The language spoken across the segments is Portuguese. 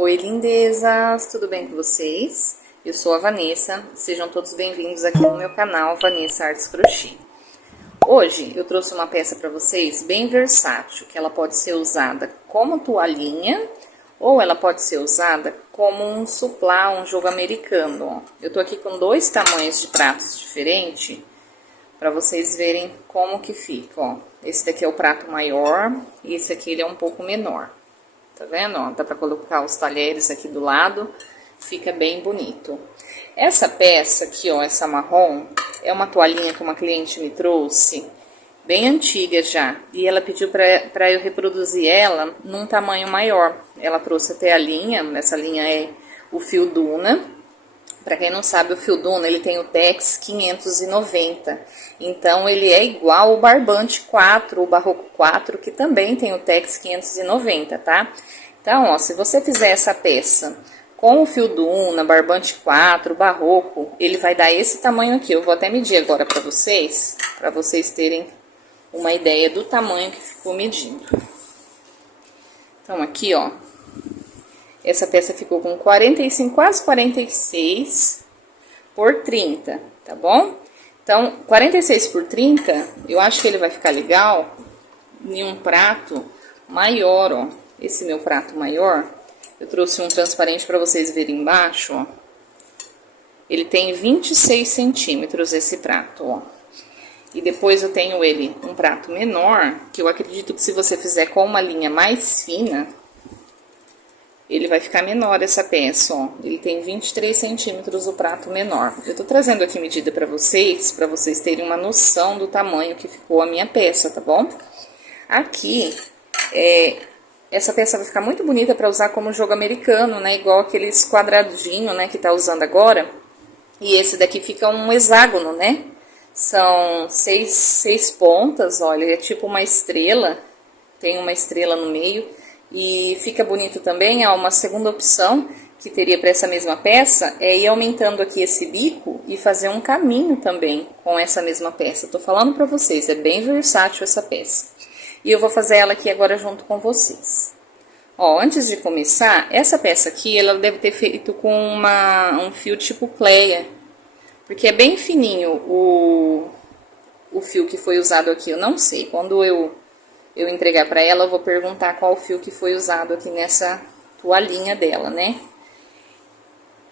Oi, lindezas! Tudo bem com vocês? Eu sou a Vanessa, sejam todos bem-vindos aqui no meu canal Vanessa Artes Crochê. Hoje eu trouxe uma peça para vocês bem versátil, que ela pode ser usada como toalhinha ou ela pode ser usada como um suplá, um jogo americano. Ó. Eu tô aqui com dois tamanhos de pratos diferentes para vocês verem como que fica. Ó. Esse daqui é o prato maior e esse aqui ele é um pouco menor. Tá vendo? Ó, dá pra colocar os talheres aqui do lado, fica bem bonito. Essa peça aqui, ó, essa marrom, é uma toalhinha que uma cliente me trouxe, bem antiga já. E ela pediu pra eu reproduzir ela num tamanho maior. Ela trouxe até a linha, essa linha é o fio Duna. Pra quem não sabe, o fio Duna, ele tem o Tex 590. Então, ele é igual o Barbante 4, o Barroco 4, que também tem o Tex 590, tá? Então, ó, se você fizer essa peça com o fio Duna, Barbante 4, Barroco, ele vai dar esse tamanho aqui. Eu vou até medir agora pra vocês terem uma ideia do tamanho que ficou medindo. Então, aqui, ó, essa peça ficou com 45, quase 46 por 30, tá bom? Então, 46 por 30, eu acho que ele vai ficar legal em um prato maior, ó. Esse meu prato maior, eu trouxe um transparente para vocês verem embaixo, ó. Ele tem 26 centímetros esse prato, ó. E depois eu tenho ele, um prato menor, que eu acredito que se você fizer com uma linha mais fina, ele vai ficar menor essa peça, ó. Ele tem 23 centímetros o prato menor. Eu tô trazendo aqui medida pra vocês terem uma noção do tamanho que ficou a minha peça, tá bom? Aqui, essa peça vai ficar muito bonita pra usar como jogo americano, né? Igual aqueles quadradinhos, né, que tá usando agora. E esse daqui fica um hexágono, né? São seis pontas, olha, é tipo uma estrela. Tem uma estrela no meio. E fica bonito também, ó, uma segunda opção que teria para essa mesma peça é ir aumentando aqui esse bico e fazer um caminho também com essa mesma peça. Tô falando para vocês, é bem versátil essa peça. E eu vou fazer ela aqui agora junto com vocês. Ó, antes de começar, essa peça aqui, ela deve ter feito com um fio tipo Cleia, porque é bem fininho o fio que foi usado aqui, eu não sei, quando eu entregar pra ela, eu vou perguntar qual fio que foi usado aqui nessa toalhinha dela, né?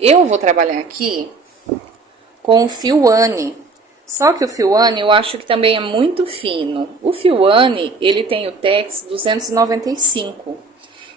Eu vou trabalhar aqui com o fio Anne. Só que o fio Anne eu acho que também é muito fino. O fio Anne, ele tem o Tex 295.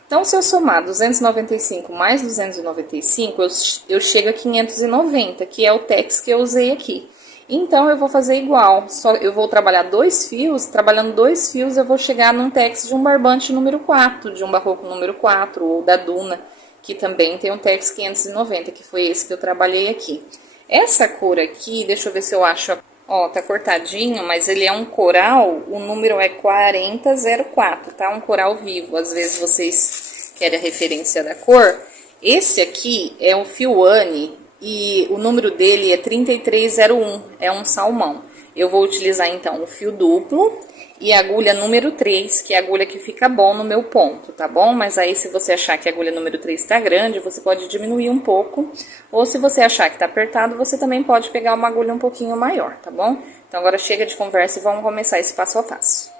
Então, se eu somar 295 mais 295, eu chego a 590, que é o Tex que eu usei aqui. Então, eu vou fazer igual, só eu vou trabalhar dois fios, trabalhando dois fios eu vou chegar num Tex de um barbante número 4, de um barroco número 4, ou da Duna, que também tem um Tex 590, que foi esse que eu trabalhei aqui. Essa cor aqui, deixa eu ver se eu acho, ó, tá cortadinho, mas ele é um coral, o número é 4004, tá? Um coral vivo, às vezes vocês querem a referência da cor. Esse aqui é um fio Anne, e o número dele é 3301, é um salmão. Eu vou utilizar então o fio duplo e a agulha número 3, que é a agulha que fica bom no meu ponto, tá bom? Mas aí se você achar que a agulha número 3 tá grande, você pode diminuir um pouco. Ou se você achar que tá apertado, você também pode pegar uma agulha um pouquinho maior, tá bom? Então agora chega de conversa e vamos começar esse passo a passo.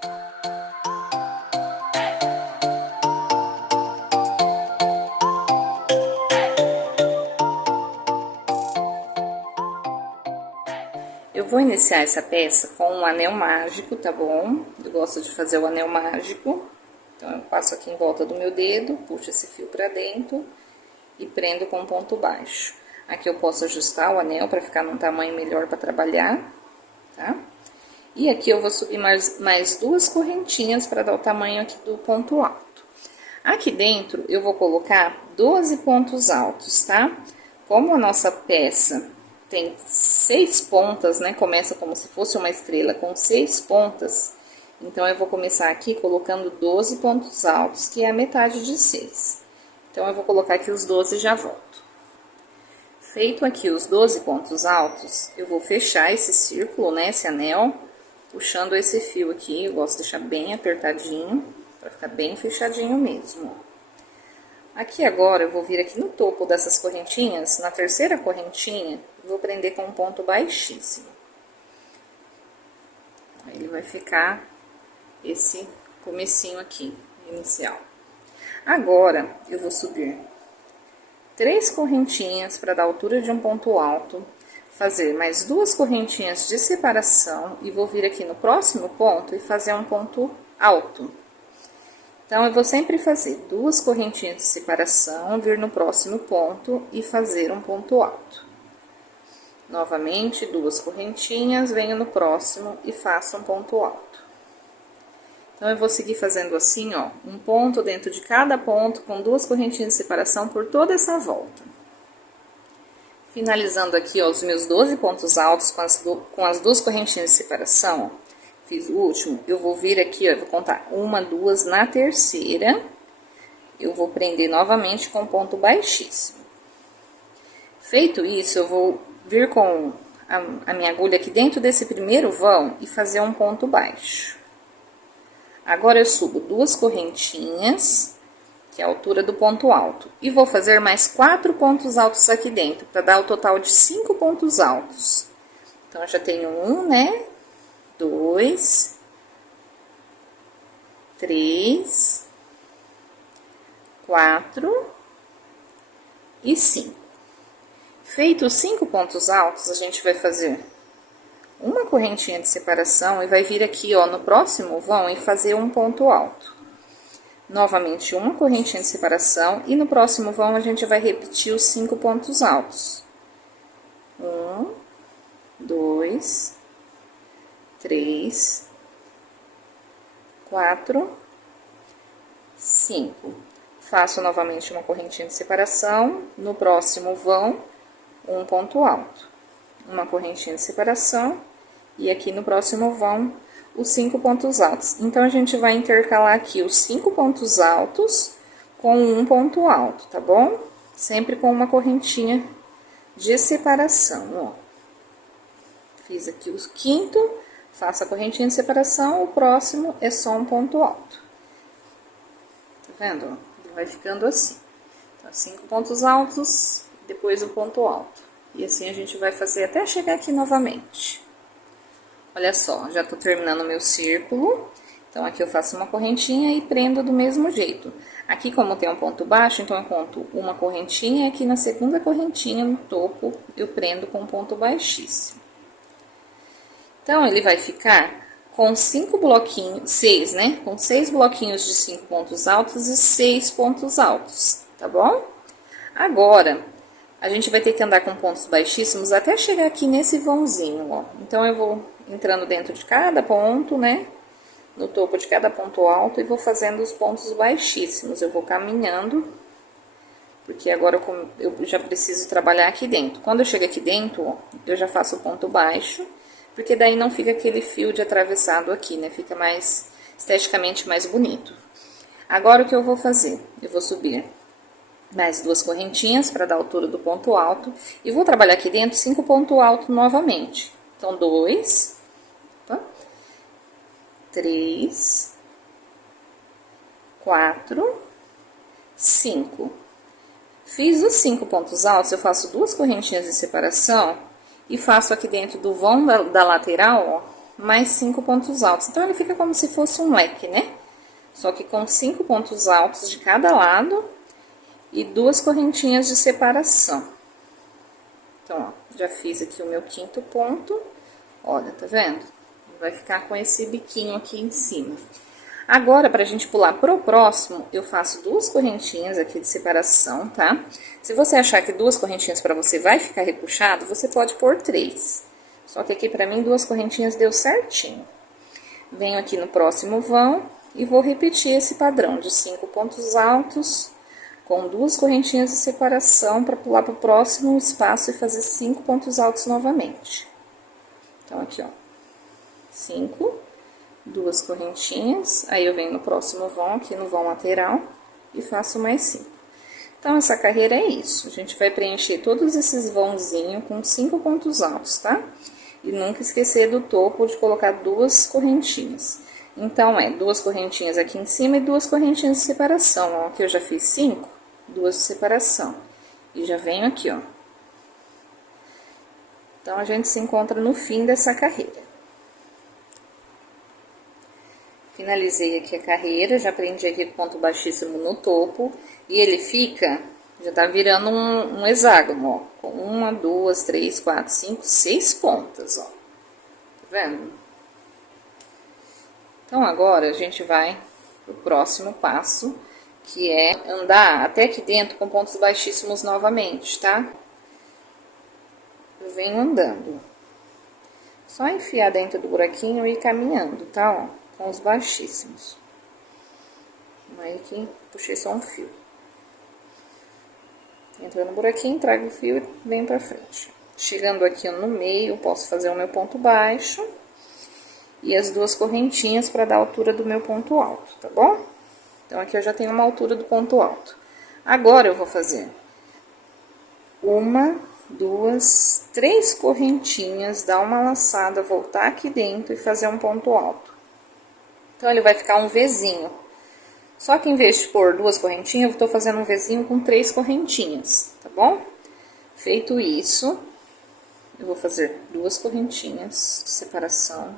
Eu vou iniciar essa peça com um anel mágico, tá bom? Eu gosto de fazer o anel mágico. Então, eu passo aqui em volta do meu dedo, puxo esse fio pra dentro e prendo com ponto baixo. Aqui eu posso ajustar o anel pra ficar num tamanho melhor pra trabalhar, tá? E aqui eu vou subir mais duas correntinhas pra dar o tamanho aqui do ponto alto. Aqui dentro eu vou colocar 12 pontos altos, tá? Como a nossa peça tem 6 pontas, né? Começa como se fosse uma estrela com 6 pontas. Então, eu vou começar aqui colocando 12 pontos altos, que é a metade de 6. Então, eu vou colocar aqui os 12 e já volto. Feito aqui os 12 pontos altos, eu vou fechar esse círculo, né? Esse anel, puxando esse fio aqui. Eu gosto de deixar bem apertadinho, pra ficar bem fechadinho mesmo. Aqui agora eu vou vir aqui no topo dessas correntinhas, na terceira correntinha, vou prender com um ponto baixíssimo. Aí ele vai ficar esse comecinho aqui, inicial. Agora, eu vou subir 3 correntinhas para dar altura de um ponto alto, fazer mais 2 correntinhas de separação e vou vir aqui no próximo ponto e fazer um ponto alto. Então, eu vou sempre fazer 2 correntinhas de separação, vir no próximo ponto e fazer um ponto alto. Novamente, 2 correntinhas, venho no próximo e faço um ponto alto. Então, eu vou seguir fazendo assim, ó, um ponto dentro de cada ponto, com 2 correntinhas de separação por toda essa volta. Finalizando aqui, ó, os meus 12 pontos altos com as 2 correntinhas de separação, ó. Fiz o último, eu vou vir aqui, ó, eu vou contar 1, 2, na terceira, eu vou prender novamente com ponto baixíssimo. Feito isso, eu vou vir com a minha agulha aqui dentro desse primeiro vão e fazer um ponto baixo. Agora, eu subo 2 correntinhas, que é a altura do ponto alto, e vou fazer mais 4 pontos altos aqui dentro, para dar o total de 5 pontos altos. Então, eu já tenho 1, né? 2, 3, 4 e 5. Feito os 5 pontos altos, a gente vai fazer uma correntinha de separação e vai vir aqui, ó, no próximo vão e fazer um ponto alto. Novamente, uma correntinha de separação e no próximo vão a gente vai repetir os 5 pontos altos. 1, 2, 3, 4, 5. Faço novamente uma correntinha de separação, no próximo vão, um ponto alto. Uma correntinha de separação, e aqui no próximo vão, os 5 pontos altos. Então, a gente vai intercalar aqui os 5 pontos altos com um ponto alto, tá bom? Sempre com uma correntinha de separação, ó. Fiz aqui o quinto. Faço a correntinha de separação, o próximo é só um ponto alto. Tá vendo? Ele vai ficando assim. Então, 5 pontos altos, depois o ponto alto. E assim a gente vai fazer até chegar aqui novamente. Olha só, já tô terminando o meu círculo. Então, aqui eu faço uma correntinha e prendo do mesmo jeito. Aqui, como tem um ponto baixo, então eu conto uma correntinha, e aqui na segunda correntinha, no topo, eu prendo com um ponto baixíssimo. Então, ele vai ficar com 5 bloquinhos, 6, né? Com 6 bloquinhos de 5 pontos altos e 6 pontos altos, tá bom? Agora, a gente vai ter que andar com pontos baixíssimos até chegar aqui nesse vãozinho, ó. Então, eu vou entrando dentro de cada ponto, né? No topo de cada ponto alto e vou fazendo os pontos baixíssimos. Eu vou caminhando, porque agora eu já preciso trabalhar aqui dentro. Quando eu chego aqui dentro, ó, eu já faço o ponto baixo. Porque daí não fica aquele fio de atravessado aqui, né? Fica mais, esteticamente mais bonito. Agora, o que eu vou fazer? Eu vou subir mais 2 correntinhas para dar a altura do ponto alto. E vou trabalhar aqui dentro 5 pontos altos novamente. Então, 2, 3, 4, 5. Fiz os 5 pontos altos, eu faço 2 correntinhas de separação. E faço aqui dentro do vão da lateral, ó, mais 5 pontos altos. Então, ele fica como se fosse um leque, né? Só que com 5 pontos altos de cada lado e 2 correntinhas de separação. Então, ó, já fiz aqui o meu 5º ponto. Olha, tá vendo? Vai ficar com esse biquinho aqui em cima. Agora, pra gente pular pro próximo, eu faço 2 correntinhas aqui de separação, tá? Se você achar que 2 correntinhas pra você vai ficar repuxado, você pode pôr 3. Só que aqui pra mim 2 correntinhas deu certinho. Venho aqui no próximo vão e vou repetir esse padrão de 5 pontos altos com 2 correntinhas de separação pra pular pro próximo espaço e fazer 5 pontos altos novamente. Então, aqui, ó, 5, 2 correntinhas, aí eu venho no próximo vão, aqui no vão lateral, e faço mais 5. Então, essa carreira é isso. A gente vai preencher todos esses vãozinhos com 5 pontos altos, tá? E nunca esquecer do topo de colocar 2 correntinhas. Então, 2 correntinhas aqui em cima e 2 correntinhas de separação, ó. Aqui eu já fiz 5, 2 de separação. E já venho aqui, ó. Então, a gente se encontra no fim dessa carreira. Finalizei aqui a carreira, já prendi aqui com ponto baixíssimo no topo. E ele fica, já tá virando um hexágono, ó. Com 1, 2, 3, 4, 5, 6 pontas, ó. Tá vendo? Então, agora, a gente vai pro próximo passo, que é andar até aqui dentro com pontos baixíssimos novamente, tá? Eu venho andando. Só enfiar dentro do buraquinho e ir caminhando, tá? Ó, com os baixíssimos. Aí que puxei só um fio. Entra no buraquinho, trago o fio e venho pra frente. Chegando aqui no meio, eu posso fazer o meu ponto baixo e as 2 correntinhas para dar a altura do meu ponto alto, tá bom? Então, aqui eu já tenho uma altura do ponto alto. Agora, eu vou fazer 1, 2, 3 correntinhas, dar uma laçada, voltar aqui dentro e fazer um ponto alto. Então, ele vai ficar um Vzinho. Só que em vez de pôr 2 correntinhas, eu tô fazendo um Vzinho com 3 correntinhas, tá bom? Feito isso, eu vou fazer 2 correntinhas de separação.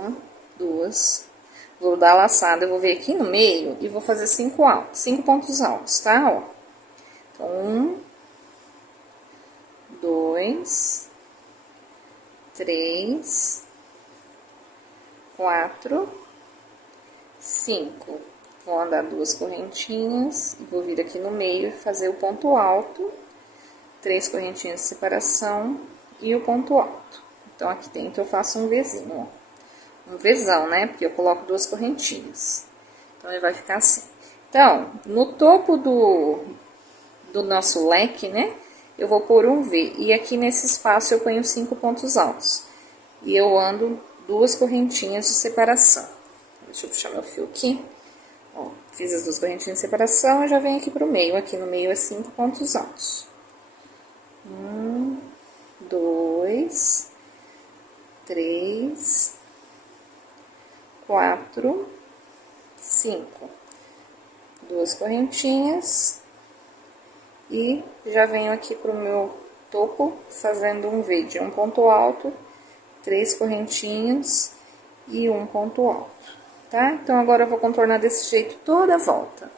1, 2. Vou dar a laçada, eu vou vir aqui no meio e vou fazer 5 pontos altos, tá? Ó. Então, 1, 2, 3, 4, 5. Vou andar 2 correntinhas e vou vir aqui no meio e fazer o ponto alto, 3 correntinhas de separação e o ponto alto. Então, aqui dentro eu faço um Vzinho, ó. Um Vzão, né? Porque eu coloco 2 correntinhas. Então, ele vai ficar assim. Então, no topo do nosso leque, né? Eu vou pôr um V. E aqui nesse espaço eu ponho 5 pontos altos. E eu ando 2 correntinhas de separação. Deixa eu puxar meu fio aqui. Ó, fiz as 2 correntinhas de separação e já venho aqui pro meio. Aqui no meio é 5 pontos altos. 1, 2, 3, 4, 5. 2 correntinhas. E já venho aqui pro meu topo, fazendo um V de um ponto alto, 3 correntinhas e um ponto alto, tá? Então, agora eu vou contornar desse jeito toda a volta.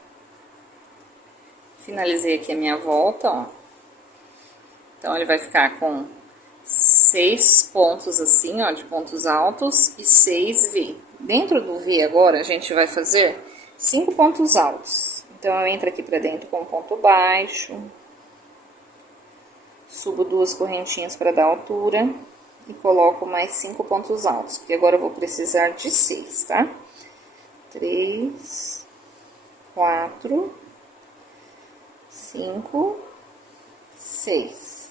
Finalizei aqui a minha volta, ó. Então, ele vai ficar com 6 pontos assim, ó, de pontos altos e 6 V. Dentro do V agora, a gente vai fazer 5 pontos altos. Então, eu entro aqui pra dentro com um ponto baixo. Subo 2 correntinhas para dar altura. E coloco mais 5 pontos altos. Porque agora eu vou precisar de 6, tá? 3, 4, 5, 6.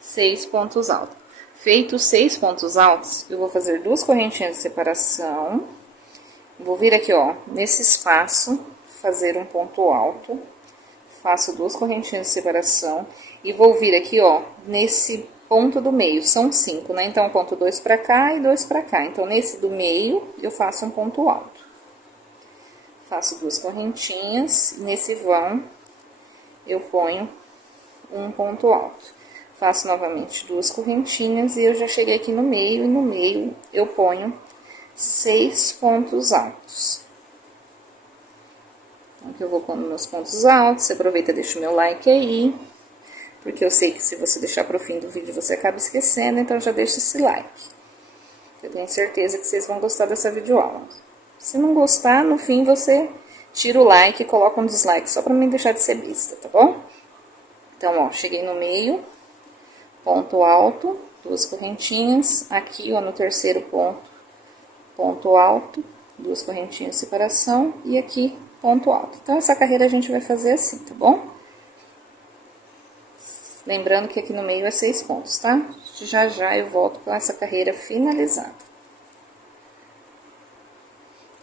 6 pontos altos. Feitos 6 pontos altos, eu vou fazer 2 correntinhas de separação. Vou vir aqui, ó, nesse espaço, fazer um ponto alto. Faço 2 correntinhas de separação. E vou vir aqui, ó, nesse ponto do meio. São 5, né? Então, ponto 2 pra cá e 2 pra cá. Então, nesse do meio, eu faço um ponto alto. Faço 2 correntinhas. Nesse vão, eu ponho um ponto alto. Faço novamente 2 correntinhas e eu já cheguei aqui no meio, e no meio eu ponho 6 pontos altos. Então, aqui eu vou pondo meus pontos altos, você aproveita e deixa o meu like aí, porque eu sei que se você deixar pro fim do vídeo você acaba esquecendo, então já deixa esse like. Eu tenho certeza que vocês vão gostar dessa videoaula. Se não gostar, no fim você tira o like e coloca um dislike, só pra mim deixar de ser besta, tá bom? Então, ó, cheguei no meio. Ponto alto, 2 correntinhas, aqui, ó, no terceiro ponto, ponto alto, 2 correntinhas de separação, e aqui, ponto alto. Então, essa carreira a gente vai fazer assim, tá bom? Lembrando que aqui no meio é 6 pontos, tá? Já já eu volto com essa carreira finalizada.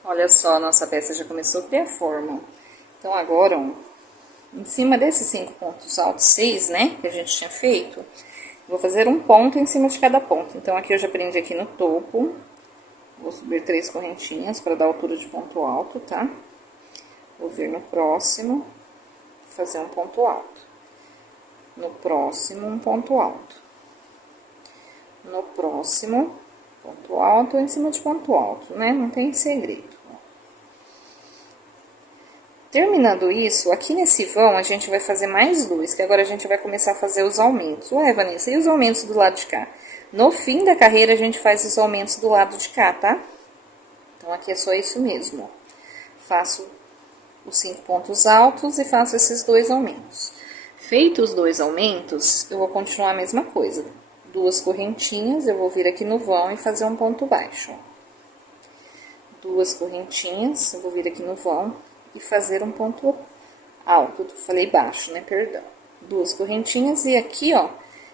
Olha só, a nossa peça já começou a criar forma. Então, agora, ó, em cima desses 5 pontos altos, 6, né, que a gente tinha feito, vou fazer um ponto em cima de cada ponto. Então, aqui eu já prendi aqui no topo. Vou subir 3 correntinhas para dar altura de ponto alto, tá? Vou vir no próximo, fazer um ponto alto. No próximo, um ponto alto. No próximo, ponto alto em cima de ponto alto, né? Não tem segredo. Terminando isso, aqui nesse vão a gente vai fazer mais dois, que agora a gente vai começar a fazer os aumentos. Ué, Vanessa, e os aumentos do lado de cá? No fim da carreira a gente faz os aumentos do lado de cá, tá? Então, aqui é só isso mesmo, ó. Faço os 5 pontos altos e faço esses 2 aumentos. Feitos os 2 aumentos, eu vou continuar a mesma coisa. 2 correntinhas, eu vou vir aqui no vão e fazer um ponto baixo, ó. 2 correntinhas, eu vou vir aqui no vão e fazer um ponto alto. Eu falei baixo, né? Perdão. 2 correntinhas e aqui, ó,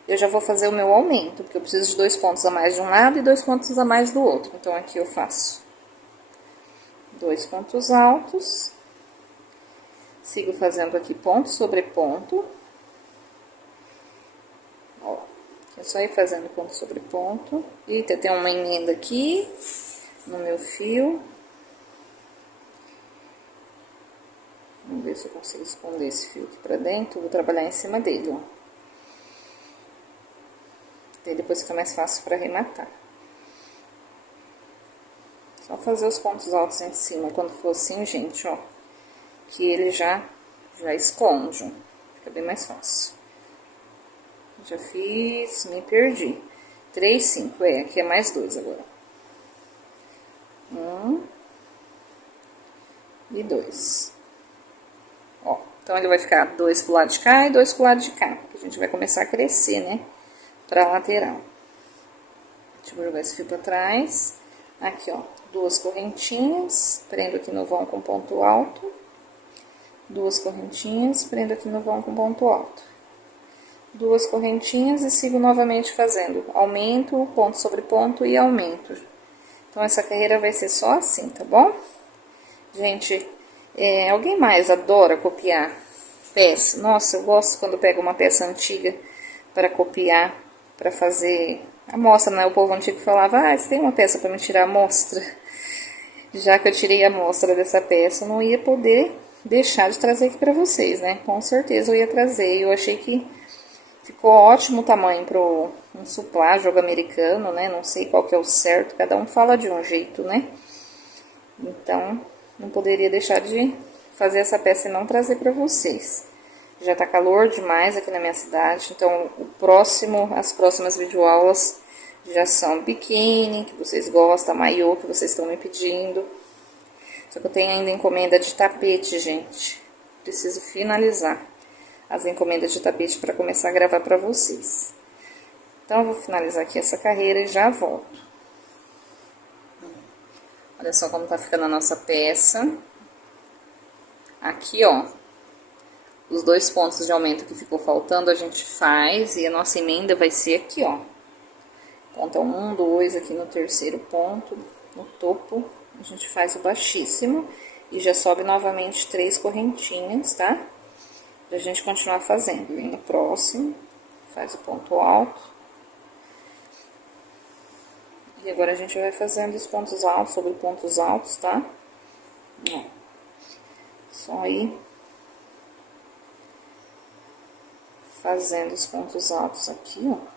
eu já vou fazer o meu aumento, porque eu preciso de 2 pontos a mais de um lado e 2 pontos a mais do outro. Então, aqui eu faço 2 pontos altos, sigo fazendo aqui ponto sobre ponto. Ó, é só ir fazendo ponto sobre ponto. Eita, tem uma emenda aqui no meu fio. Vamos ver se eu consigo esconder esse fio aqui pra dentro. Vou trabalhar em cima dele, ó. E depois fica mais fácil pra arrematar. Só fazer os pontos altos em cima, quando for assim, gente, ó. Que ele já esconde, ó. Fica bem mais fácil. Já fiz, me perdi. 3, 5, aqui é mais 2 agora. 1 e 2. Ó, então ele vai ficar 2 pro lado de cá e 2 pro lado de cá. A gente vai começar a crescer, né? Pra lateral. Deixa eu jogar esse fio pra trás. Aqui, ó, 2 correntinhas, prendo aqui no vão com ponto alto. 2 correntinhas, prendo aqui no vão com ponto alto. 2 correntinhas e sigo novamente fazendo aumento, ponto sobre ponto e aumento. Então, essa carreira vai ser só assim, tá bom? Gente, alguém mais adora copiar peça? Nossa, eu gosto quando pego uma peça antiga para copiar, para fazer amostra, né? O povo antigo falava, ah, você tem uma peça para me tirar a amostra? Já que eu tirei a amostra dessa peça, eu não ia poder deixar de trazer aqui para vocês, né? Com certeza eu ia trazer. Eu achei que ficou ótimo o tamanho para um suplá, jogo americano, né? Não sei qual que é o certo, cada um fala de um jeito, né? Então, não poderia deixar de fazer essa peça e não trazer para vocês. Já tá calor demais aqui na minha cidade, então as próximas videoaulas já são biquíni, que vocês gostam, maiô, que vocês estão me pedindo. Só que eu tenho ainda encomenda de tapete, gente. Preciso finalizar as encomendas de tapete para começar a gravar para vocês. Então, eu vou finalizar aqui essa carreira e já volto. Olha só como tá ficando a nossa peça. Aqui, ó, os 2 pontos de aumento que ficou faltando, a gente faz e a nossa emenda vai ser aqui, ó. Ponto 1, 2, aqui no terceiro ponto, no topo, a gente faz o baixíssimo e já sobe novamente 3 correntinhas, tá? Pra gente continuar fazendo. Vem no próximo, faz o ponto alto. E agora a gente vai fazendo os pontos altos sobre pontos altos, tá? Ó. Só ir fazendo os pontos altos aqui, ó.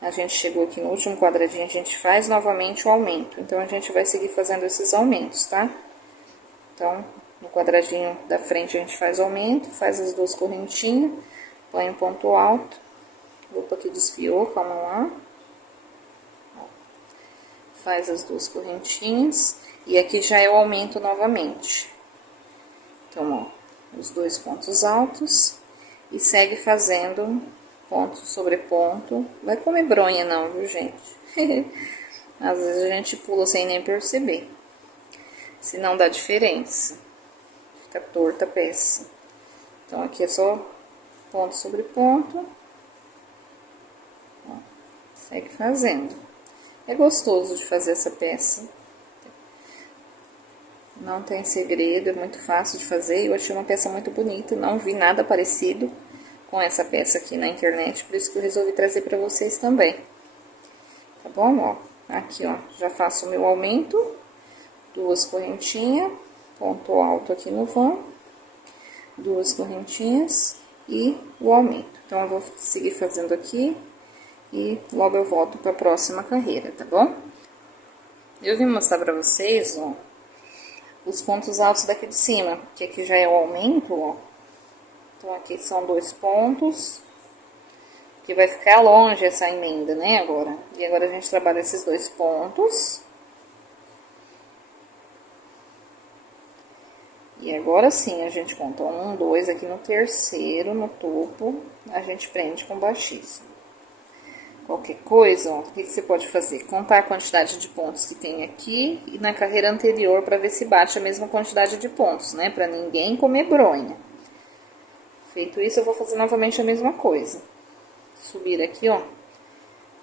A gente chegou aqui no último quadradinho, a gente faz novamente o aumento. Então, a gente vai seguir fazendo esses aumentos, tá? Então, no quadradinho da frente a gente faz o aumento, faz as 2 correntinhas, põe um ponto alto. Opa, aqui desfiou, calma lá. Ó. Faz as 2 correntinhas e aqui já é o aumento novamente. Então, ó, os 2 pontos altos e segue fazendo ponto sobre ponto. Vai comer bronha não, viu, gente? Às vezes a gente pula sem nem perceber. Se não dá diferença. Fica torta a peça. Então, aqui é só ponto sobre ponto. Ó, segue fazendo. É gostoso de fazer essa peça. Não tem segredo, é muito fácil de fazer. Eu achei uma peça muito bonita, não vi nada parecido com essa peça aqui na internet, por isso que eu resolvi trazer pra vocês também. Tá bom, ó? Aqui, ó, já faço o meu aumento duas correntinhas, ponto alto aqui no vão, duas correntinhas e o aumento. Então, eu vou seguir fazendo aqui e logo eu volto para a próxima carreira, tá bom? Eu vim mostrar pra vocês, ó, os pontos altos daqui de cima, que aqui já é o aumento, ó. Então, aqui são 2 pontos, que vai ficar longe essa emenda, né, agora. E agora a gente trabalha esses 2 pontos. E agora sim, a gente conta 1, 2, aqui no terceiro, no topo, a gente prende com baixíssimo. Qualquer coisa, ó, o que você pode fazer? Contar a quantidade de pontos que tem aqui e na carreira anterior para ver se bate a mesma quantidade de pontos, né? Para ninguém comer bronha. Feito isso, eu vou fazer novamente a mesma coisa. Subir aqui, ó,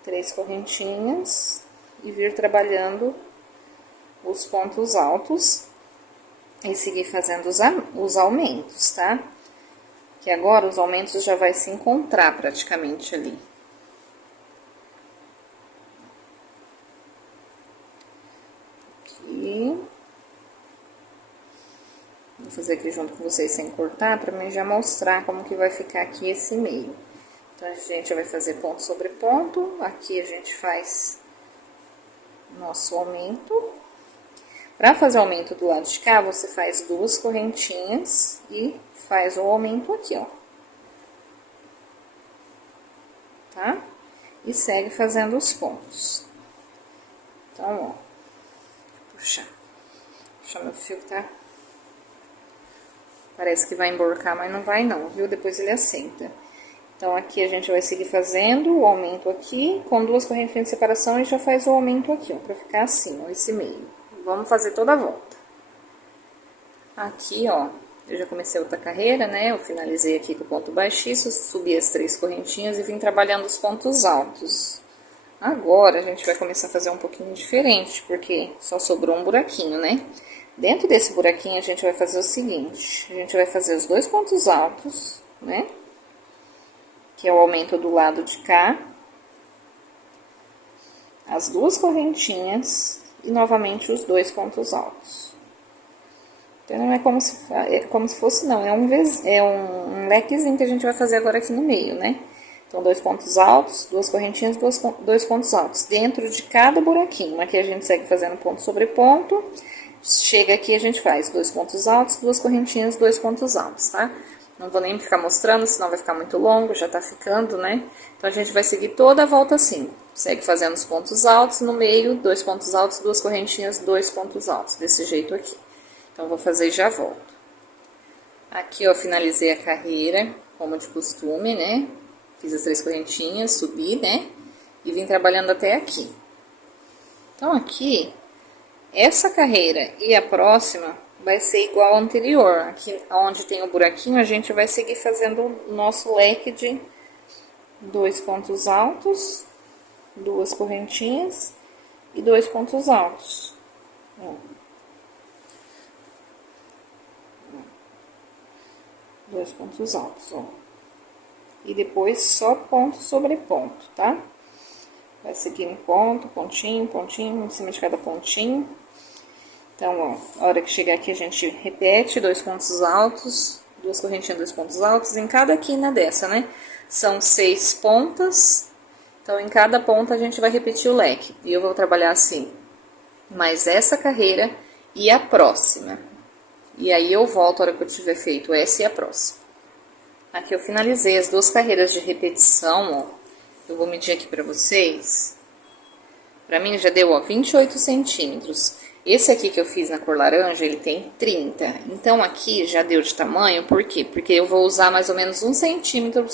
3 correntinhas e vir trabalhando os pontos altos e seguir fazendo os aumentos, tá? Que agora os aumentos já vai se encontrar praticamente ali. Vou fazer aqui junto com vocês sem cortar, pra mim já mostrar como que vai ficar aqui esse meio. Então, a gente vai fazer ponto sobre ponto, aqui a gente faz nosso aumento. Pra fazer o aumento do lado de cá, você faz 2 correntinhas e faz o aumento aqui, ó. Tá? E segue fazendo os pontos. Então, ó, puxar meu fio que tá... Parece que vai emborcar, mas não vai não, viu? Depois ele assenta. Então, aqui a gente vai seguir fazendo o aumento aqui, com 2 correntinhas de separação, e já faz o aumento aqui, ó, pra ficar assim, ó, esse meio. Vamos fazer toda a volta. Aqui, ó, eu já comecei outra carreira, né? Eu finalizei aqui com o ponto baixíssimo, subi as 3 correntinhas e vim trabalhando os pontos altos. Agora, a gente vai começar a fazer um pouquinho diferente, porque só sobrou um buraquinho, né? Dentro desse buraquinho, a gente vai fazer o seguinte, a gente vai fazer os 2 pontos altos, né? Que é o aumento do lado de cá. As 2 correntinhas e novamente os 2 pontos altos. Então, não é como se fosse, não, é um lequezinho que a gente vai fazer agora aqui no meio, né? Então, 2 pontos altos, 2 correntinhas, 2 pontos altos. Dentro de cada buraquinho, aqui a gente segue fazendo ponto sobre ponto. Chega aqui, a gente faz 2 pontos altos, 2 correntinhas, 2 pontos altos, tá? Não vou nem ficar mostrando, senão vai ficar muito longo, já tá ficando, né? Então, a gente vai seguir toda a volta assim. Segue fazendo os pontos altos, no meio, 2 pontos altos, 2 correntinhas, 2 pontos altos, desse jeito aqui. Então, vou fazer e já volto. Aqui, ó, finalizei a carreira, como de costume, né? Fiz as 3 correntinhas, subi, né? E vim trabalhando até aqui. Então, aqui... Essa carreira e a próxima vai ser igual à anterior. Aqui onde tem o buraquinho, a gente vai seguir fazendo o nosso leque de 2 pontos altos, 2 correntinhas e 2 pontos altos. Ó. 2 pontos altos, ó. E depois só ponto sobre ponto, tá? Vai seguir um ponto, pontinho, pontinho, em cima de cada pontinho. Então, ó, a hora que chegar aqui a gente repete 2 pontos altos, 2 correntinhas, 2 pontos altos, em cada quina dessa, né? São 6 pontas, então em cada ponta a gente vai repetir o leque. E eu vou trabalhar assim, mais essa carreira e a próxima. E aí eu volto a hora que eu tiver feito essa e a próxima. Aqui eu finalizei as 2 carreiras de repetição, ó. Eu vou medir aqui pra vocês. Pra mim já deu, ó, 28 centímetros. Esse aqui que eu fiz na cor laranja, ele tem 30. Então, aqui já deu de tamanho, por quê? Porque eu vou usar mais ou menos 1 centímetro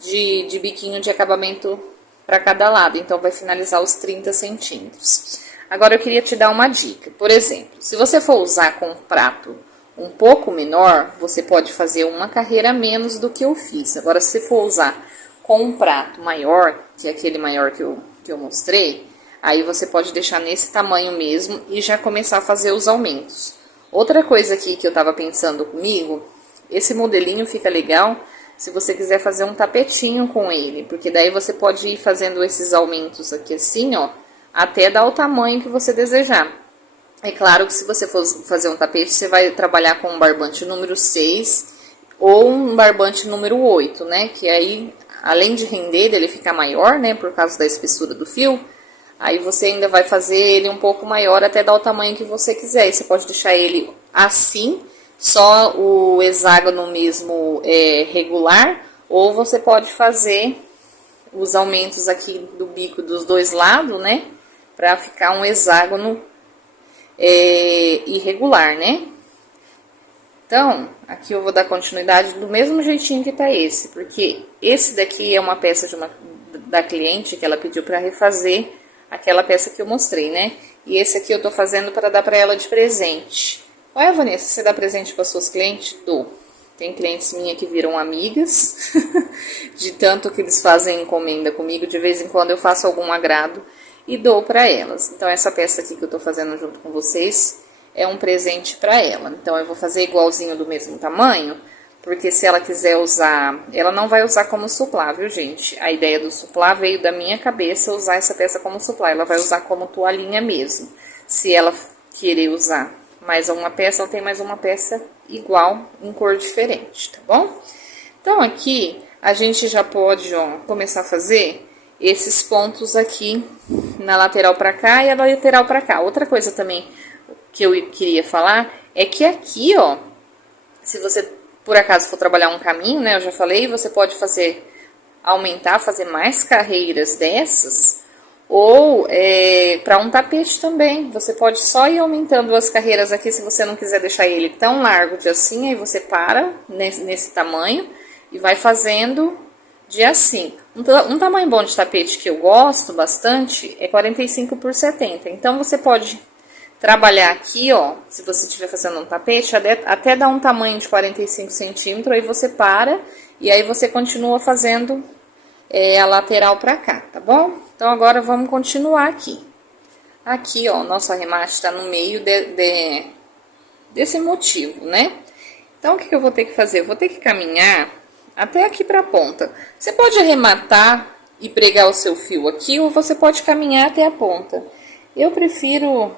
de biquinho de acabamento para cada lado. Então, vai finalizar os 30 centímetros. Agora, eu queria te dar uma dica. Por exemplo, se você for usar com um prato um pouco menor, você pode fazer uma carreira a menos do que eu fiz. Agora, se for usar com um prato maior, que é aquele maior que eu mostrei... Aí você pode deixar nesse tamanho mesmo e já começar a fazer os aumentos. Outra coisa aqui que eu tava pensando comigo, esse modelinho fica legal se você quiser fazer um tapetinho com ele. Porque daí você pode ir fazendo esses aumentos aqui assim, ó, até dar o tamanho que você desejar. É claro que se você for fazer um tapete, você vai trabalhar com um barbante número 6 ou um barbante número 8, né? Que aí, além de render, ele ficar maior, né? Por causa da espessura do fio, aí você ainda vai fazer ele um pouco maior até dar o tamanho que você quiser. E você pode deixar ele assim, só o hexágono mesmo regular, ou você pode fazer os aumentos aqui do bico dos dois lados, né? Pra ficar um hexágono irregular, né? Então, aqui eu vou dar continuidade do mesmo jeitinho que tá esse, porque esse daqui é uma peça da cliente que ela pediu para refazer aquela peça que eu mostrei, né? E esse aqui eu tô fazendo para dar para ela de presente. Olha, Vanessa, você dá presente para suas clientes? Dou. Tem clientes minhas que viram amigas, de tanto que eles fazem encomenda comigo, de vez em quando eu faço algum agrado e dou para elas. Então, essa peça aqui que eu tô fazendo junto com vocês é um presente para ela. Então, eu vou fazer igualzinho do mesmo tamanho, porque se ela quiser usar, ela não vai usar como suplá, viu, gente? A ideia do suplá veio da minha cabeça usar essa peça como suplá. Ela vai usar como toalhinha mesmo. Se ela querer usar mais uma peça, ela tem mais uma peça igual, em cor diferente, tá bom? Então, aqui, a gente já pode, ó, começar a fazer esses pontos aqui na lateral pra cá e a lateral pra cá. Outra coisa também que eu queria falar é que aqui, ó, se você por acaso for trabalhar um caminho, né, eu já falei, você pode fazer, aumentar, fazer mais carreiras dessas, ou para um tapete também, você pode só ir aumentando as carreiras aqui, se você não quiser deixar ele tão largo de assim, aí você para nesse tamanho e vai fazendo de assim. Um tamanho bom de tapete que eu gosto bastante é 45 por 70, então você pode trabalhar aqui, ó, se você estiver fazendo um tapete, até dar um tamanho de 45 centímetros, aí você para e aí você continua fazendo a lateral pra cá, tá bom? Então, agora vamos continuar aqui. Aqui, ó, nosso arremate tá no meio desse motivo, né? Então, o que eu vou ter que fazer? Eu vou ter que caminhar até aqui pra ponta. Você pode arrematar e pregar o seu fio aqui, ou você pode caminhar até a ponta. Eu prefiro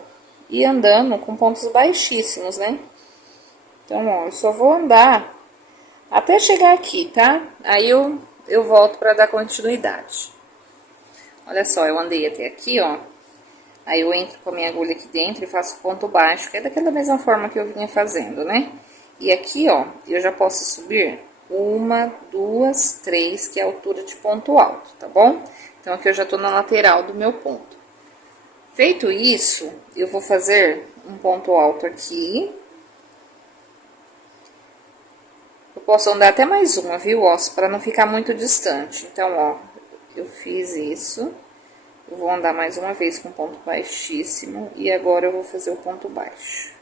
ir andando com pontos baixíssimos, né? Então, ó, eu só vou andar até chegar aqui, tá? Aí eu volto pra dar continuidade. Olha só, eu andei até aqui, ó. Aí eu entro com a minha agulha aqui dentro e faço ponto baixo, que é daquela mesma forma que eu vinha fazendo, né? E aqui, ó, eu já posso subir 1, 2, 3, que é a altura de ponto alto, tá bom? Então, aqui eu já tô na lateral do meu ponto. Feito isso, eu vou fazer um ponto alto aqui. Eu posso andar até mais uma, viu, ó, para não ficar muito distante. Então, ó, eu fiz isso. Eu vou andar mais uma vez com ponto baixíssimo. E agora eu vou fazer o ponto baixo.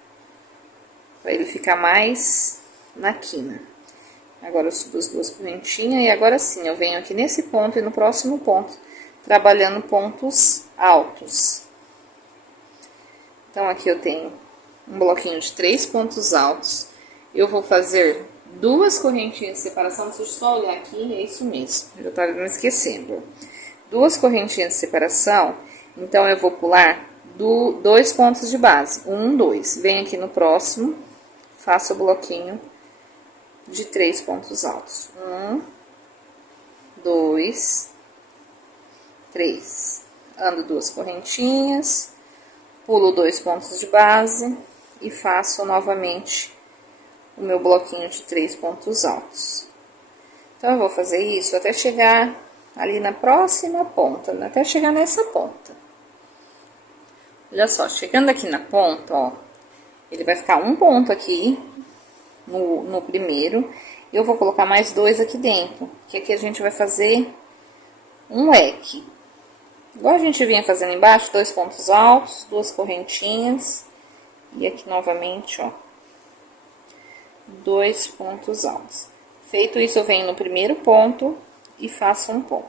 Pra ele ficar mais na quina. Agora eu subo as duas correntinhas e agora sim, eu venho aqui nesse ponto e no próximo ponto, trabalhando pontos altos. Então, aqui eu tenho um bloquinho de 3 pontos altos. Eu vou fazer 2 correntinhas de separação. Deixa eu só olhar aqui, é isso mesmo. Eu já tava me esquecendo. 2 correntinhas de separação. Então, eu vou pular 2 pontos de base. 1, 2. Venho aqui no próximo, faço o bloquinho de 3 pontos altos. 1, 2, 3. Ando 2 correntinhas. Pulo 2 pontos de base e faço novamente o meu bloquinho de 3 pontos altos. Então, eu vou fazer isso até chegar ali na próxima ponta, até chegar nessa ponta. Olha só, chegando aqui na ponta, ó, ele vai ficar um ponto aqui no primeiro, e eu vou colocar mais 2 aqui dentro, que aqui a gente vai fazer um leque. Igual a gente vinha fazendo embaixo, 2 pontos altos, 2 correntinhas, e aqui novamente, ó, 2 pontos altos. Feito isso, eu venho no primeiro ponto e faço um ponto.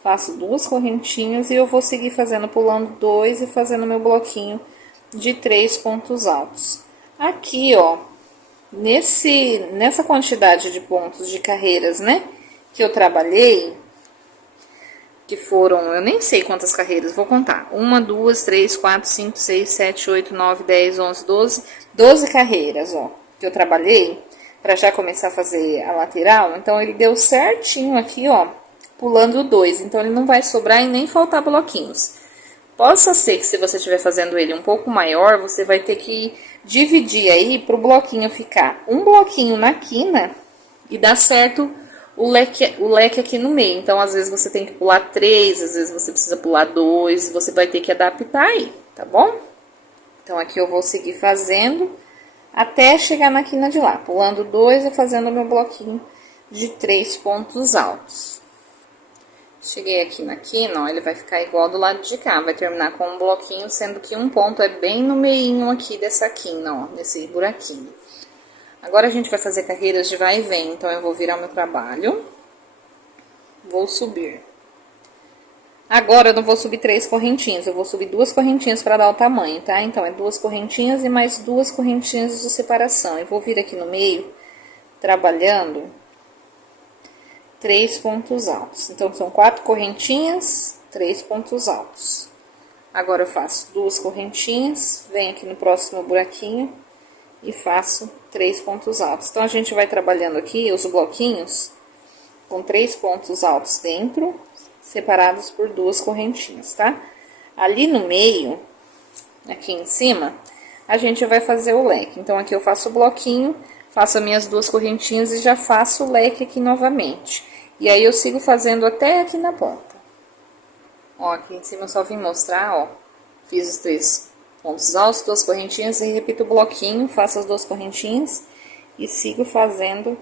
Faço 2 correntinhas e eu vou seguir fazendo, pulando 2 e fazendo meu bloquinho de 3 pontos altos. Aqui, ó, nessa quantidade de pontos de carreiras, né, que eu trabalhei, que foram, eu nem sei quantas carreiras, vou contar. 1, 2, 3, 4, 5, 6, 7, 8, 9, 10, 11, 12. 12 carreiras, ó, que eu trabalhei para já começar a fazer a lateral. Então, ele deu certinho aqui, ó, pulando 2. Então, ele não vai sobrar e nem faltar bloquinhos. Possa ser que se você estiver fazendo ele um pouco maior, você vai ter que dividir aí para o bloquinho ficar um bloquinho na quina e dar certo o leque aqui no meio. Então, às vezes você tem que pular 3, às vezes você precisa pular 2, você vai ter que adaptar aí, tá bom? Então, aqui eu vou seguir fazendo até chegar na quina de lá, pulando 2 e fazendo o meu bloquinho de 3 pontos altos. Cheguei aqui na quina, ó, ele vai ficar igual do lado de cá, vai terminar com um bloquinho, sendo que um ponto é bem no meinho aqui dessa quina, ó, nesse buraquinho. Agora, a gente vai fazer carreiras de vai e vem, então eu vou virar o meu trabalho, vou subir. Agora, eu não vou subir 3 correntinhas, eu vou subir 2 correntinhas para dar o tamanho, tá? Então, é 2 correntinhas e mais 2 correntinhas de separação. Eu vou vir aqui no meio, trabalhando 3 pontos altos. Então, são 4 correntinhas, 3 pontos altos. Agora, eu faço 2 correntinhas, venho aqui no próximo buraquinho e faço 3 pontos altos. Então, a gente vai trabalhando aqui os bloquinhos com 3 pontos altos dentro, separados por 2 correntinhas, tá? Ali no meio, aqui em cima, a gente vai fazer o leque. Então, aqui eu faço o bloquinho, faço as minhas 2 correntinhas e já faço o leque aqui novamente. E aí, eu sigo fazendo até aqui na ponta. Ó, aqui em cima eu só vim mostrar, ó. Fiz os 3 pontos altos, 2 correntinhas e repito o bloquinho, faço as 2 correntinhas e sigo fazendo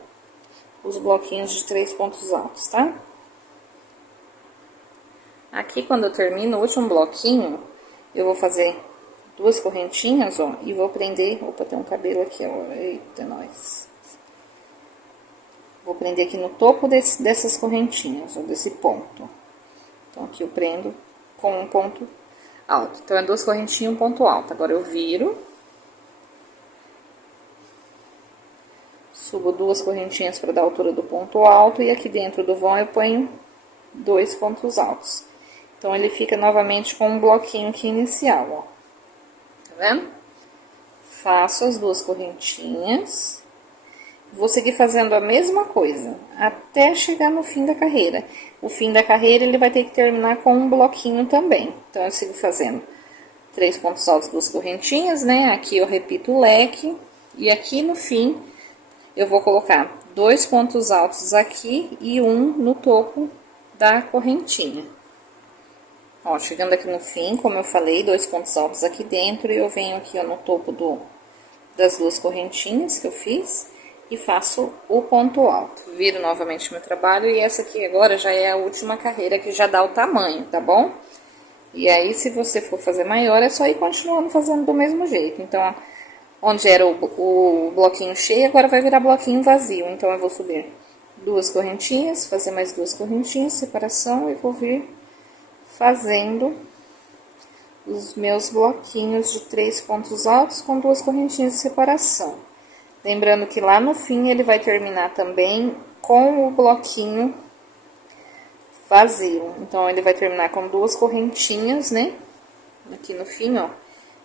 os bloquinhos de 3 pontos altos, tá? Aqui, quando eu termino o último bloquinho, eu vou fazer 2 correntinhas, ó, e vou prender... Opa, tem um cabelo aqui, ó. Eita, nós. Vou prender aqui no topo dessas correntinhas, ó, desse ponto. Então, aqui eu prendo com um ponto alto. Então, é 2 correntinhas e um ponto alto. Agora, eu viro. Subo 2 correntinhas para dar a altura do ponto alto. E aqui dentro do vão eu ponho 2 pontos altos. Então, ele fica novamente com um bloquinho aqui inicial, ó. Tá vendo? Faço as 2 correntinhas. Vou seguir fazendo a mesma coisa, até chegar no fim da carreira. O fim da carreira, ele vai ter que terminar com um bloquinho também. Então, eu sigo fazendo 3 pontos altos, 2 correntinhas, né? Aqui eu repito o leque. E aqui no fim, eu vou colocar 2 pontos altos aqui e um no topo da correntinha. Ó, chegando aqui no fim, como eu falei, 2 pontos altos aqui dentro. E eu venho aqui, ó, no topo das 2 correntinhas que eu fiz. E faço o ponto alto. Viro novamente meu trabalho. E essa aqui agora já é a última carreira que já dá o tamanho, tá bom? E aí, se você for fazer maior, é só ir continuando fazendo do mesmo jeito. Então, ó, onde era o bloquinho cheio, agora vai virar bloquinho vazio. Então, eu vou subir 2 correntinhas, fazer mais 2 correntinhas, separação, e vou vir fazendo os meus bloquinhos de 3 pontos altos com 2 correntinhas de separação. Lembrando que lá no fim ele vai terminar também com o bloquinho vazio. Então, ele vai terminar com 2 correntinhas, né? Aqui no fim, ó.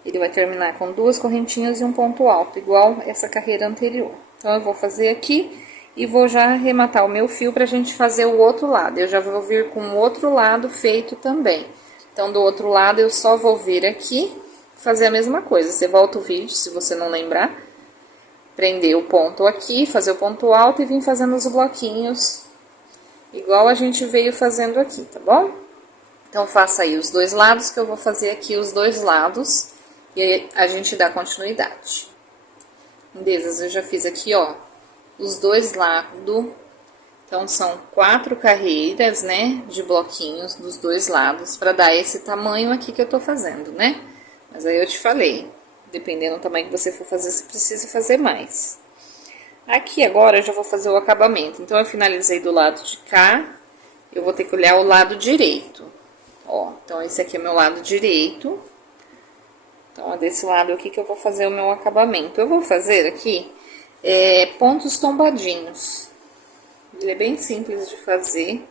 Ele vai terminar com 2 correntinhas e um ponto alto, igual essa carreira anterior. Então, eu vou fazer aqui e vou já arrematar o meu fio pra gente fazer o outro lado. Eu já vou vir com o outro lado feito também. Então, do outro lado, eu só vou vir aqui fazer a mesma coisa. Você volta o vídeo, se você não lembrar. Prender o ponto aqui, fazer o ponto alto e vir fazendo os bloquinhos, igual a gente veio fazendo aqui, tá bom? Então, faça aí os 2 lados, que eu vou fazer aqui os 2 lados, e aí a gente dá continuidade. Beleza, eu já fiz aqui, ó, os 2 lados. Então, são 4 carreiras, né, de bloquinhos dos 2 lados, pra dar esse tamanho aqui que eu tô fazendo, né? Mas aí eu te falei. Dependendo do tamanho que você for fazer, você precisa fazer mais. Aqui agora eu já vou fazer o acabamento. Então, eu finalizei do lado de cá. Eu vou ter que olhar o lado direito. Ó, então esse aqui é meu lado direito. Então, ó, desse lado aqui que eu vou fazer o meu acabamento. Eu vou fazer aqui pontos tombadinhos. Ele é bem simples de fazer.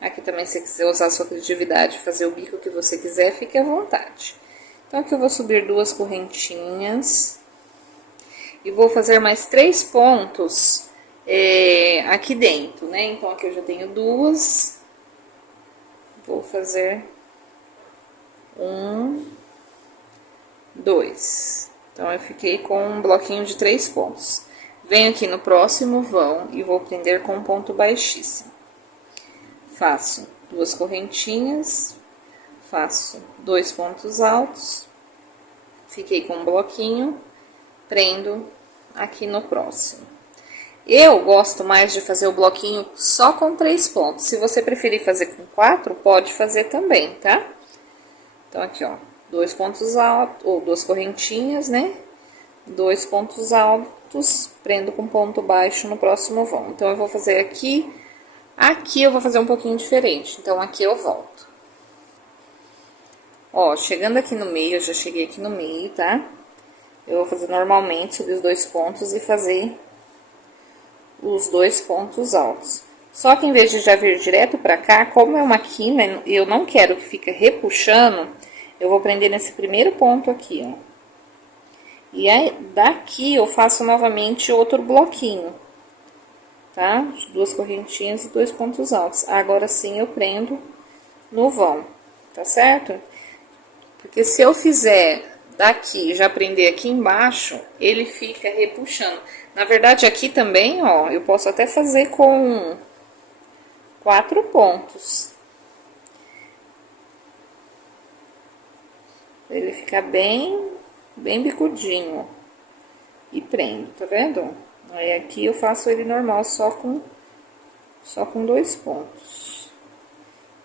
Aqui também, se você quiser usar a sua criatividade, fazer o bico que você quiser, fique à vontade. Então, aqui eu vou subir 2 correntinhas. E vou fazer mais 3 pontos aqui dentro, né? Então, aqui eu já tenho 2. Vou fazer 1, 2. Então, eu fiquei com um bloquinho de 3 pontos. Venho aqui no próximo vão e vou prender com um ponto baixíssimo. Faço 2 correntinhas, faço 2 pontos altos, fiquei com um bloquinho, prendo aqui no próximo. Eu gosto mais de fazer o bloquinho só com 3 pontos. Se você preferir fazer com 4, pode fazer também, tá? Então, aqui, ó, 2 pontos altos, ou 2 correntinhas, né? 2 pontos altos, prendo com ponto baixo no próximo vão. Então, eu vou fazer aqui eu vou fazer um pouquinho diferente. Então, aqui eu volto. Ó, chegando aqui no meio, eu já cheguei aqui no meio, tá? Eu vou fazer normalmente, subir os 2 pontos e fazer os 2 pontos altos. Só que em vez de já vir direto pra cá, como é uma quina e eu não quero que fique repuxando, eu vou prender nesse primeiro ponto aqui, ó. E aí, daqui eu faço novamente outro bloquinho, tá? 2 correntinhas e 2 pontos altos. Agora sim eu prendo no vão, tá certo? Porque se eu fizer daqui, já prender aqui embaixo, ele fica repuxando. Na verdade, aqui também, ó, eu posso até fazer com 4 pontos. Ele fica bem bicudinho. E prendo, tá vendo? Aí aqui eu faço ele normal, só com 2 pontos.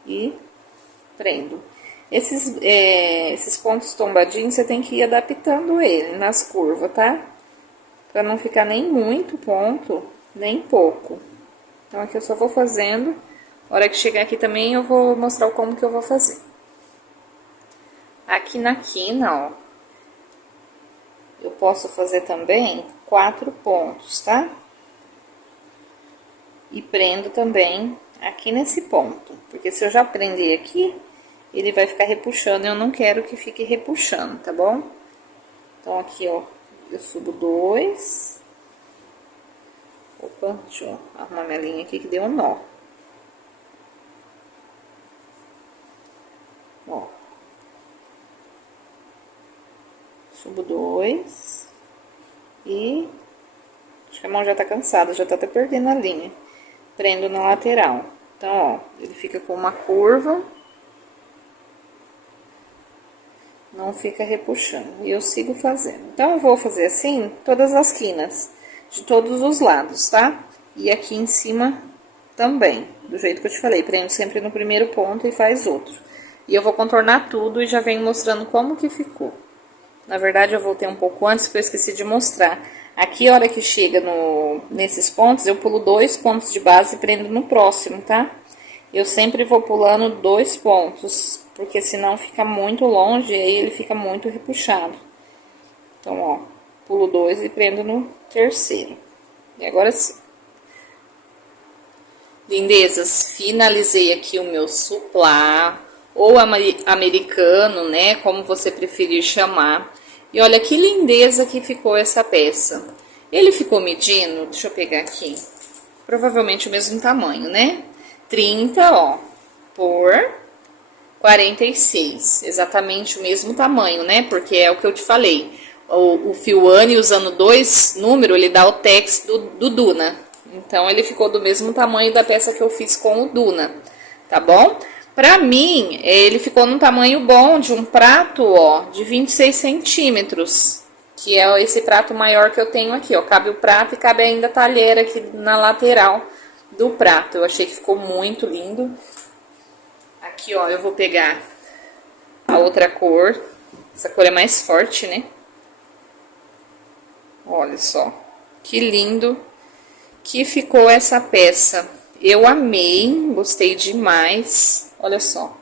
E prendo. Esses pontos tombadinhos, você tem que ir adaptando ele nas curvas, tá? Pra não ficar nem muito ponto, nem pouco. Então, aqui eu só vou fazendo. A hora que chegar aqui também, eu vou mostrar como que eu vou fazer. Aqui na quina, ó, eu posso fazer também 4 pontos, tá? E prendo também aqui nesse ponto. Porque se eu já prender aqui, ele vai ficar repuxando, eu não quero que fique repuxando, tá bom? Então, aqui, ó, eu subo 2. Opa, deixa eu arrumar minha linha aqui que deu um nó. Ó. Subo 2. E acho que a mão já tá cansada, já tá até perdendo a linha. Prendo na lateral. Então, ó, ele fica com uma curva. Não fica repuxando. E eu sigo fazendo. Então, eu vou fazer assim todas as quinas, de todos os lados, tá? E aqui em cima também, do jeito que eu te falei. Prendo sempre no primeiro ponto e faz outro. E eu vou contornar tudo e já venho mostrando como que ficou. Na verdade, eu voltei um pouco antes, porque eu esqueci de mostrar. Aqui, a hora que chega nesses pontos, eu pulo 2 pontos de base e prendo no próximo, tá? Eu sempre vou pulando 2 pontos, porque senão fica muito longe e aí ele fica muito repuxado. Então, ó, pulo 2 e prendo no terceiro. E agora sim. Lindezas, finalizei aqui o meu suplá, ou americano, né, como você preferir chamar. E olha que lindeza que ficou essa peça. Ele ficou medindo, deixa eu pegar aqui, provavelmente o mesmo tamanho, né? 30, ó, por 46, exatamente o mesmo tamanho, né? Porque é o que eu te falei, o Fioane usando 2 números, ele dá o tex do Duna. Então, ele ficou do mesmo tamanho da peça que eu fiz com o Duna, tá bom? Pra mim, ele ficou num tamanho bom de um prato, ó, de 26 centímetros. Que é esse prato maior que eu tenho aqui, ó. Cabe o prato e cabe ainda a talheira aqui na lateral do prato. Eu achei que ficou muito lindo. Aqui, ó, eu vou pegar a outra cor. Essa cor é mais forte, né? Olha só, que lindo que ficou essa peça. Eu amei, gostei demais. Olha só,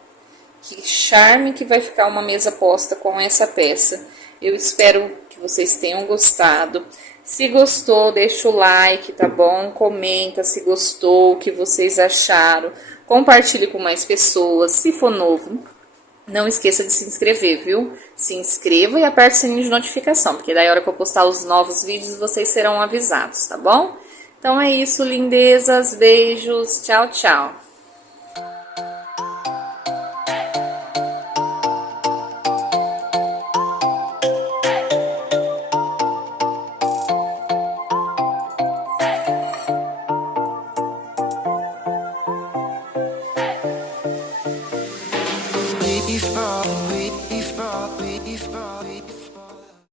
que charme que vai ficar uma mesa posta com essa peça. Eu espero que vocês tenham gostado. Se gostou, deixa o like, tá bom? Comenta se gostou, o que vocês acharam. Compartilhe com mais pessoas. Se for novo, não esqueça de se inscrever, viu? Se inscreva e aperte o sininho de notificação, porque daí a hora que eu postar os novos vídeos, vocês serão avisados, tá bom? Então é isso, lindezas, beijos, tchau, tchau! We